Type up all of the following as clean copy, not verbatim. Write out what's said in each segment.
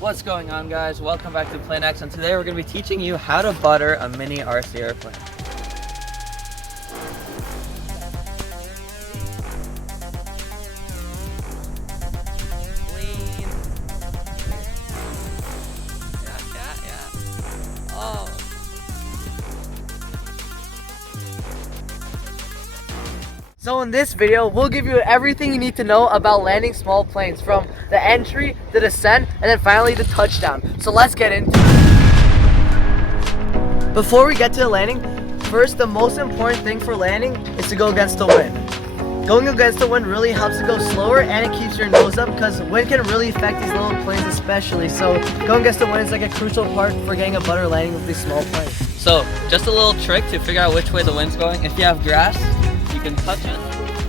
What's going on, guys? Welcome back to PlaneX, and today we're going to be teaching you how to butter a mini RC airplane. Oh. So in this video, we'll give you everything you need to know about landing small planes, from the entry, the descent, and then finally the touchdown. So let's get into it. Before we get to the landing, first, the most important thing for landing is to go against the wind. Going against the wind really helps to go slower, and it keeps your nose up because wind can really affect these little planes especially. So going against the wind is like a crucial part for getting a butter landing with these small planes. So just a little trick to figure out which way the wind's going. If you have grass, you can touch it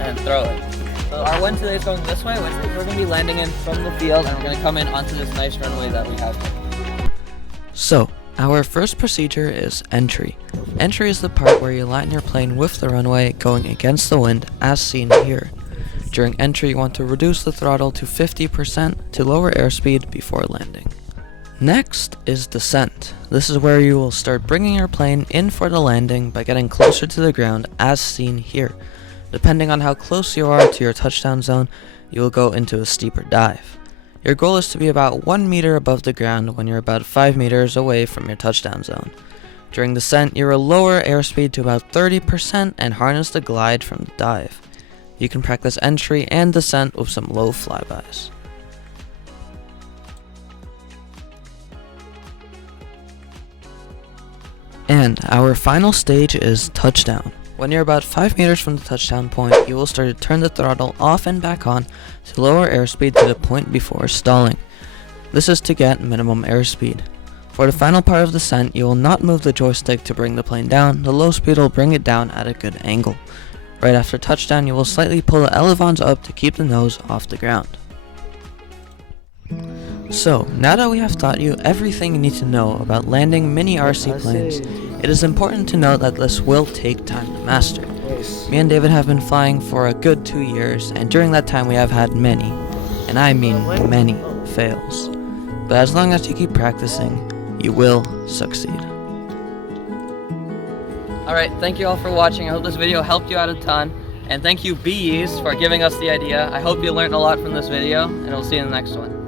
and throw it. So our wind today is going this way, which we're going to be landing in from the field, and we're going to come in onto this nice runway that we have here. So, our first procedure is entry. Entry is the part where you line your plane with the runway going against the wind, as seen here. During entry, you want to reduce the throttle to 50% to lower airspeed before landing. Next is descent. This is where you will start bringing your plane in for the landing by getting closer to the ground, as seen here. Depending on how close you are to your touchdown zone, you will go into a steeper dive. Your goal is to be about 1 meter above the ground when you're about 5 meters away from your touchdown zone. During descent, you will lower airspeed to about 30% and harness the glide from the dive. You can practice entry and descent with some low flybys. And our final stage is touchdown. When you're about 5 meters from the touchdown point, you will start to turn the throttle off and back on to lower airspeed to the point before stalling. This is to get minimum airspeed. For the final part of descent, you will not move the joystick to bring the plane down. The low speed will bring it down at a good angle. Right after touchdown, you will slightly pull the elevons up to keep the nose off the ground. So, now that we have taught you everything you need to know about landing mini RC planes, it is important to note that this will take time to master. Me and David have been flying for a good 2 years, and during that time we have had many, and I mean many, fails. But as long as you keep practicing, you will succeed. Alright, thank you all for watching. I hope this video helped you out a ton. And thank you, Bees, for giving us the idea. I hope you learned a lot from this video, and we'll see you in the next one.